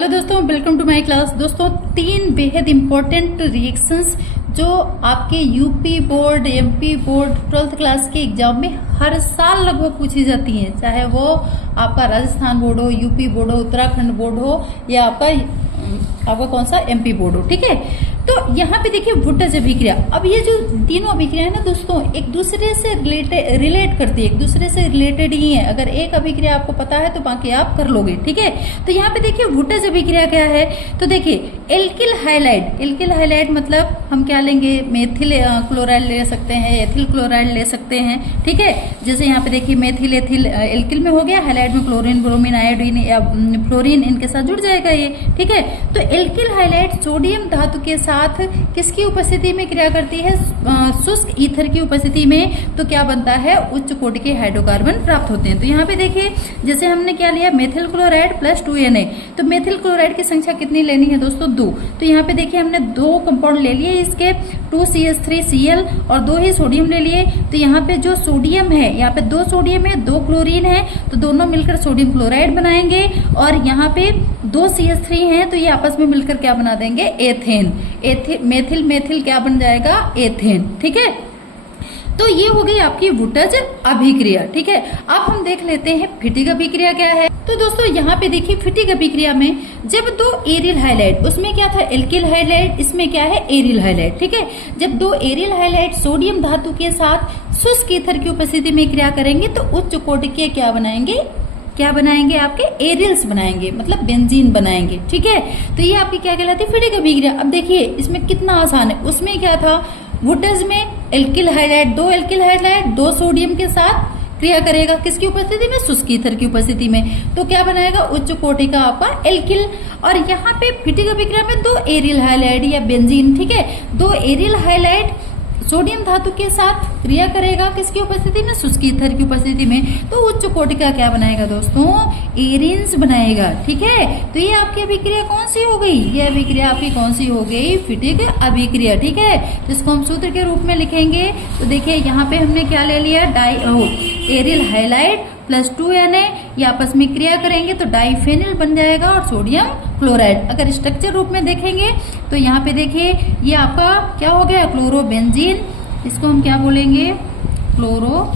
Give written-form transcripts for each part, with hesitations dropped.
Hello दोस्तों, welcome to my class. दोस्तों, तीन बेहद इंपॉर्टेंट रिएक्शंस जो आपके UP board, MP board, 12th class के एग्जाम में हर साल लगभग पूछी जाती हैं, चाहे वो आपका राजस्थान बोर्ड हो, यूपी बोर्ड हो, उत्तराखंड बोर्ड हो या आपका कौन सा एमपी बोर्ड हो। ठीक है, तो यहाँ पे देखिए वुटज अभिक्रिया। अब ये जो तीनों अभिक्रिया है ना दोस्तों, एक दूसरे से रिलेट करती है, एक दूसरे से रिलेटेड ही है। अगर एक अभिक्रिया आपको पता है तो बाकी आप कर लोगे। ठीक है, तो यहाँ पे देखिए वुटज अभिक्रिया क्या है। तो देखिए एल्किल हाइलाइड, एल्किल हाइलाइड मतलब हम क्या लेंगे, मेथिल क्लोराइड ले सकते हैं, एथिल क्लोराइड ले सकते हैं। ठीक है, जैसे यहाँ पे देखिए मेथिल एथिल एल्किल में हो गया, हाइलाइड में क्लोरीन, ब्रोमीन, आयोडीन या फ्लोरीन इनके साथ जुड़ जाएगा ये। ठीक है, तो एल्किल हाइलाइड सोडियम धातु के साथ किसकी उपस्थिति में क्रिया करती है, शुष्क ईथर की उपस्थिति में, तो क्या बनता है, उच्च कोटि के हाइड्रोकार्बन प्राप्त होते हैं। तो यहाँ पे देखिए जैसे हमने क्या लिया, मेथिल क्लोराइड प्लस 2Na। तो मेथिल क्लोराइड की संख्या कितनी लेनी है दोस्तों, 2। तो यहाँ पे देखिए हमने 2 कंपाउंड ले लिए इसके, 2CH3Cl और 2 ही सोडियम ले लिए। तो यहाँ पे जो सोडियम है, यहाँ पे 2 सोडियम है, 2 क्लोरीन है, तो दोनों मिलकर सोडियम क्लोराइड बनाएंगे। और यहाँ पे 2 CH3 है, तो ये आपस में मिलकर क्या बना देंगे, एथेन। मेथिल मेथिल क्या बन जाएगा, एथेन। ठीक है, तो ये हो गई आपकी वुटज अभिक्रिया। ठीक है, अब हम देख लेते हैं फिटिक अभिक्रिया क्या है। तो दोस्तों यहाँ पे देखिए फिटिक अभिक्रिया में जब 2 एरिल हाइलाइड, उसमें क्या था एल्किल हाइलाइड, इसमें क्या है एरिल हाइलाइड। ठीक है, जब 2 एरिल हाइलाइड सोडियम धातु के साथ शुष्क ईथर की उपस्थिति में क्रिया करेंगे तो उच्च कोटि के क्या बनाएंगे आपके एरिल्स बनाएंगे, मतलब बेंजीन बनाएंगे। ठीक है, तो ये आपकी क्या कहलाती है, फिटिक अभिक्रिया। अब देखिए इसमें कितना आसान है, उसमें क्या था, वुटज में alkyl halide, 2 alkyl halide 2 sodium के साथ क्रिया करेगा, किसकी उपस्थिति में, शुष्क ईथर की उपस्थिति में, तो क्या बनाएगा, उच्च कोटि का आपका एल्किल। और यहाँ पे फिटिक अभिक्रिया में 2 एरिल हाइलाइड या बेंजीन। ठीक है, 2 एरिल हाइलाइड सोडियम धातु के साथ क्रिया करेगा, किसकी उपस्थिति में, शुष्क ईथर की उपस्थिति में, तो उच्च कोटि का क्या बनाएगा दोस्तों, एरिन्स बनाएगा। ठीक है, तो ये आपकी अभिक्रिया कौन सी हो गई, ये अभिक्रिया आपकी कौन सी हो गई, फिटिक अभिक्रिया। ठीक है, तो इसको हम सूत्र के रूप में लिखेंगे। तो देखिए यहाँ पे हमने क्या ले लिया, एरिल हाइलाइड प्लस 2Na, ये आपस में क्रिया करेंगे तो डाइफेनिल बन जाएगा और सोडियम क्लोराइड। अगर स्ट्रक्चर रूप में देखेंगे तो यहाँ पे देखिए ये आपका क्या हो गया, क्लोरोबेंजीन, इसको हम क्या बोलेंगे, क्लोरोबेंजीन।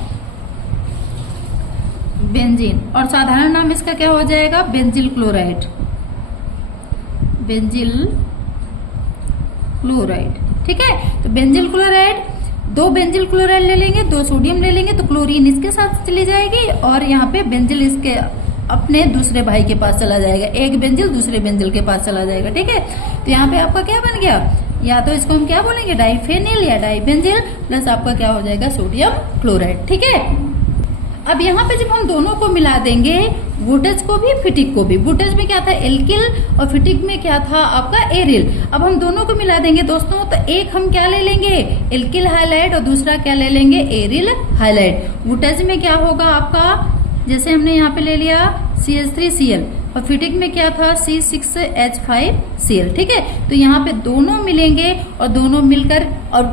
और साधारण नाम इसका क्या हो जाएगा, बेंजिल क्लोराइड, बेंजिल क्लोराइड। ठीक है, तो बेंजिल क्लोराइड, 2 बेंजिल क्लोराइड ले लेंगे, 2 सोडियम ले लेंगे, तो क्लोरीन इसके साथ चली जाएगी और यहाँ पे बेंजिल इसके अपने दूसरे भाई के पास चला जाएगा, एक बेंजिल दूसरे बेंजिल के पास चला जाएगा। ठीक है, तो यहाँ पे आपका क्या बन गया, या तो इसको हम क्या बोलेंगे, डाइफेनिल या डाइबेंजिल प्लस आपका क्या हो जाएगा, सोडियम क्लोराइड। ठीक है, अब यहाँ पे जब हम दोनों को मिला देंगे, वुटज को भी फिटिक को भी, वुटज में क्या था एल्किल और फिटिक में क्या था आपका एरिल। अब हम दोनों को मिला देंगे दोस्तों, तो एक हम क्या ले लेंगे, एल्किल हाइलाइड और दूसरा क्या ले लेंगे, एरिल हाइलाइड। वुटज में क्या होगा आपका, जैसे हमने यहाँ पे ले लिया CH3Cl और फिटिक में क्या था C6H5Cl। ठीक है, तो यहाँ पे दोनों मिलेंगे और दोनों मिलकर, और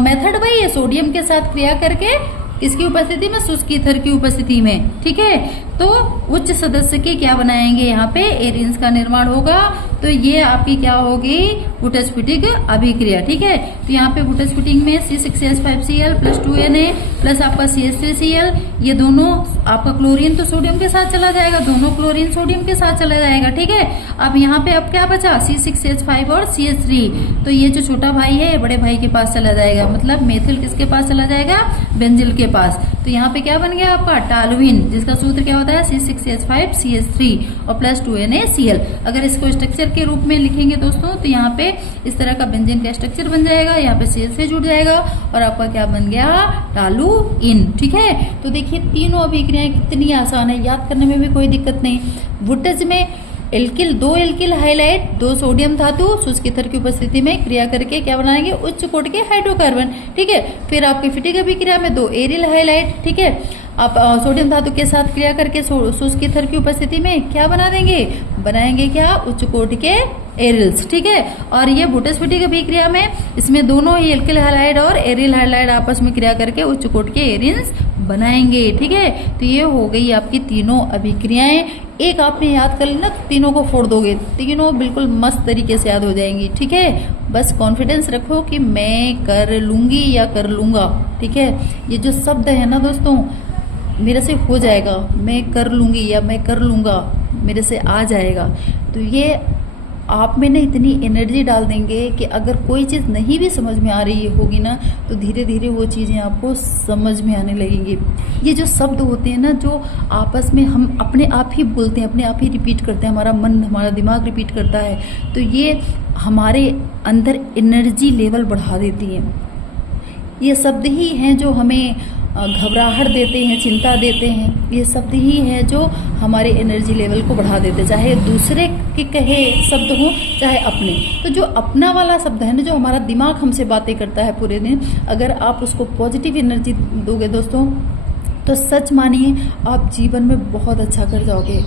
मेथड वही है, सोडियम के साथ क्रिया करके किसकी उपस्थिति में, शुष्क ईथर की उपस्थिति में। ठीक है, तो उच्च सदस्य के क्या बनाएंगे, यहाँ पे एरिन्स का निर्माण होगा। तो ये आपकी क्या होगी, वुटज फिटिक अभिक्रिया। ठीक है, तो यहाँ पे वुटज फिटिक में C6H5Cl प्लस 2Na प्लस आपका CH3Cl, ये दोनों आपका क्लोरीन तो सोडियम के साथ चला जाएगा, दोनों क्लोरीन सोडियम के साथ चला जाएगा। ठीक है, अब यहाँ पे अब क्या बचा, C6H5 और CH3, तो ये जो छोटा भाई है बड़े भाई के पास चला जाएगा, मतलब मेथिल किसके पास चला जाएगा, बेंजिल के पास। तो यहाँ पे क्या बन गया आपका टालुइन, जिसका सूत्र क्या होता है, C6H5CH3 और प्लस 2NaCl। अगर इसको स्ट्रक्चर के रूप में लिखेंगे दोस्तों, तो यहाँ पे इस तरह का बेंजीन का स्ट्रक्चर बन जाएगा, यहाँ पे CH3 जुड़ जाएगा और आपका क्या बन गया, टालुइन। ठीक है, तो देखिए तीनों अभिक्रियाएं कितनी आसान है, याद करने में भी कोई दिक्कत नहीं। वुटज में एल्किल, 2 एल्किल हाइलाइड, 2 सोडियम धातु शुष्क ईथर की उपस्थिति में क्रिया करके क्या बनाएंगे, उच्च कोटि के हाइड्रोकार्बन। ठीक है, फिर आपके फिटिक अभिक्रिया में 2 एरिल हाइलाइड। ठीक है, आप सोडियम धातु के साथ क्रिया करके शुष्क ईथर की उपस्थिति में क्या बना देंगे, बनाएंगे क्या, उच्च कोटि के एरिल्स। ठीक है, और ये भूटस्फटिक अभिक्रिया में इसमें दोनों ही एल्किल हैलाइड और एरिल हैलाइड आपस में क्रिया करके उच्च कोटि के एरिन्स बनाएंगे। ठीक है, तो ये हो गई आपकी तीनों अभिक्रियाएं। एक आपने याद कर लेना तो तीनों को फोड़ दोगे, तीनों बिल्कुल मस्त तरीके से याद हो जाएंगी। ठीक है, बस कॉन्फिडेंस रखो कि मैं कर लूंगी या कर लूंगा। ठीक है, ये जो शब्द है ना दोस्तों, मेरे से हो जाएगा, मैं कर लूंगी या मैं कर लूंगा, मेरे से आ जाएगा, तो ये आप में ना इतनी एनर्जी डाल देंगे कि अगर कोई चीज़ नहीं भी समझ में आ रही होगी ना तो धीरे धीरे वो चीज़ें आपको समझ में आने लगेंगी। ये जो शब्द होते हैं ना, जो आपस में हम अपने आप ही बोलते हैं, अपने आप ही रिपीट करते हैं, हमारा मन हमारा दिमाग रिपीट करता है, तो ये हमारे अंदर एनर्जी लेवल बढ़ा देती हैं। ये शब्द ही हैं जो हमें घबराहट देते हैं, चिंता देते हैं। ये शब्द ही हैं जो हमारे एनर्जी लेवल को बढ़ा देते हैं, चाहे दूसरे के कहे शब्द हो चाहे अपने। तो जो अपना वाला शब्द है ना, जो हमारा दिमाग हमसे बातें करता है पूरे दिन, अगर आप उसको पॉजिटिव एनर्जी दोगे दोस्तों, तो सच मानिए आप जीवन में बहुत अच्छा कर जाओगे,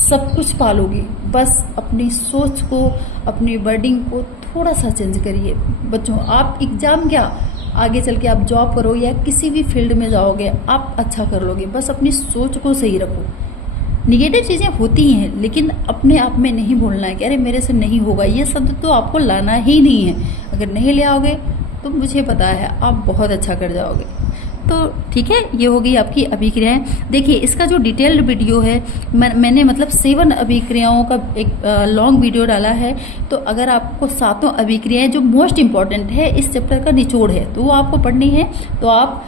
सब कुछ पालोगे। बस अपनी सोच को, अपनी वर्डिंग को थोड़ा सा चेंज करिए। बच्चों, आप एग्जाम क्या, आगे चल के आप जॉब करो या किसी भी फील्ड में जाओगे, आप अच्छा कर लोगे। बस अपनी सोच को सही रखो। निगेटिव चीज़ें होती हैं, लेकिन अपने आप में नहीं बोलना है कि अरे मेरे से नहीं होगा, ये शब्द तो आपको लाना ही नहीं है। अगर नहीं ले आओगे तो मुझे पता है आप बहुत अच्छा कर जाओगे। तो ठीक है, ये हो गई आपकी अभिक्रियाएं। देखिए, इसका जो डिटेल्ड वीडियो है, मैंने मतलब 7 अभिक्रियाओं का एक लॉन्ग वीडियो डाला है। तो अगर आपको 7 अभिक्रियाएं जो मोस्ट इम्पॉर्टेंट है, इस चैप्टर का निचोड़ है, तो वो आपको पढ़नी है, तो आप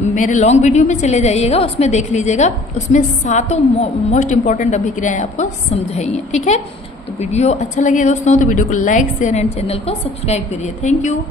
मेरे लॉन्ग वीडियो में चले जाइएगा, उसमें देख लीजिएगा। उसमें 7 मोस्ट इम्पॉर्टेंट अभिक्रियाएं आपको समझाई हैं। ठीक है, तो वीडियो अच्छा लगे दोस्तों तो वीडियो को लाइक, शेयर एंड चैनल को सब्सक्राइब करिए। Thank you.